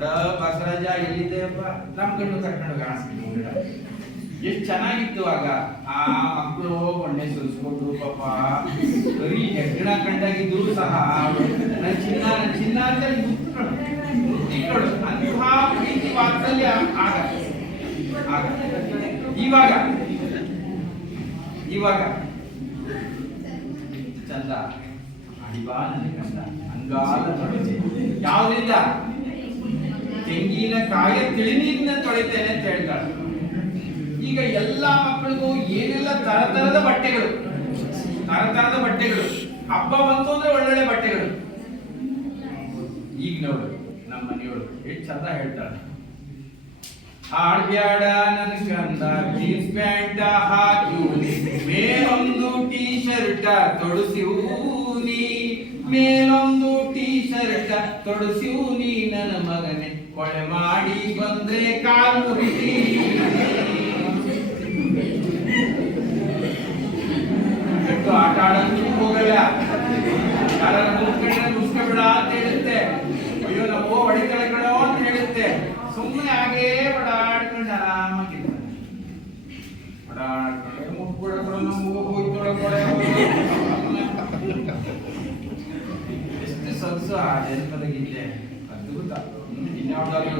ಬಸವರಾಜ ಎಲ್ಲಿದೆಯಪ್ಪ ನಮ್ ಕಣ್ಣು ಕರ್ಕೊಂಡು ಕಾಣಿಸ್ತೀವಿ ಎಷ್ಟು ಚೆನ್ನಾಗಿತ್ತು ಆಗ. ಆ ಮಕ್ಕಳು ಒಳ್ಳೆ ಸುಲ್ಸ್ಕೊಂಡು ಪಾಪ, ಬರೀ ಹೆಗ್ಗಣ ಕಂಡಾಗಿದ್ರು ಸಹ ನನ್ನ ಚಿನ್ನ ನನ್ನ ಚಿನ್ನ ಅಂತ ಮುತ್ತಿಗಳು ಮುತ್ತಿಗಳು ಅಂತಹ ಪ್ರೀತಿ ವಾತ್ಸಲ್ಯ ಆಗ. ಇವಾಗ. ಇವಾಗ. ಚಂದ. ಅಡಿಬಾ ನನಗೆ ಕಂದ ಅಂಗಾಲ ಯಾವ್ದ್ರಿಂದ ತೆಂಗಿನ ಕಾಯ ತಿಳಿನೀರಿನ ತೊಳಿತೇನೆ ಅಂತ ಹೇಳ್ತಾಳೆ. ಈಗ ಎಲ್ಲಾ ಮಕ್ಕಳಿಗೂ ಏನೆಲ್ಲ ತರತರದ ಬಟ್ಟೆಗಳು? ತರತರದ ಬಟ್ಟೆಗಳು. ಹಬ್ಬ ಬಂತು ಅಂದ್ರೆ ಒಳ್ಳೊಳ್ಳೆ ಬಟ್ಟೆಗಳು. ಈಗ ನೋಡು, ನಮ್ಮ ಮನೆಯವಳು ಎಷ್ಟು ಚಂದ ಹೇಳ್ತಾಳೆ. ಆಡ್ಬ್ಯಾಡ ನನ್ ಕಂದ, ಜೀನ್ಸ್ ಪ್ಯಾಂಟ್ ಹಾಕಿ ಮೇಲೊಂದು ಟೀ ಶರ್ಟ್ ನೀ ಮೇಲೊಂದು ಟೀ ತೊಡಸಿವು ನೀ ನನ್ನ ಮಗನೆ ಕೊಳೆ ಮಾಡಿ ಬಂದ್ರೆ ಕಾಲು ಮುರಿದಿ ಆಟ ಆಡೋದು ಹೋಗಲ್ಲ. ಯಾರು ಮುಸ್ಕೊಂಡ್ರೆ ಮುಸ್ಕೊಬೇಡ ಅಂತ ಹೇಳುತ್ತೆ. ಅಯ್ಯೋ ನಾವು ಹೊಡಿತಾರೆ ಕಣೋ ಅಂತ ಹೇಳುತ್ತೆ. ಸುಮ್ಮನೆ ಹಾಗೇ ಓಡಾಡ್ಕೊಂಡು ಆರಾಮಾಗಿರ್ತಾರೆ ಓಡಾಡ್ಕೊಂಡು ಮುಟ್ಬಿಡಕ್ಕೊಳ್ಳೋ ನಮ್ಗೆ ಸೊಗಸು ಆ ಜನಪದ ಗೀತೆ ಅದ್ಭುತ ಇನ್ಯಾವ್ದಾದ್ರು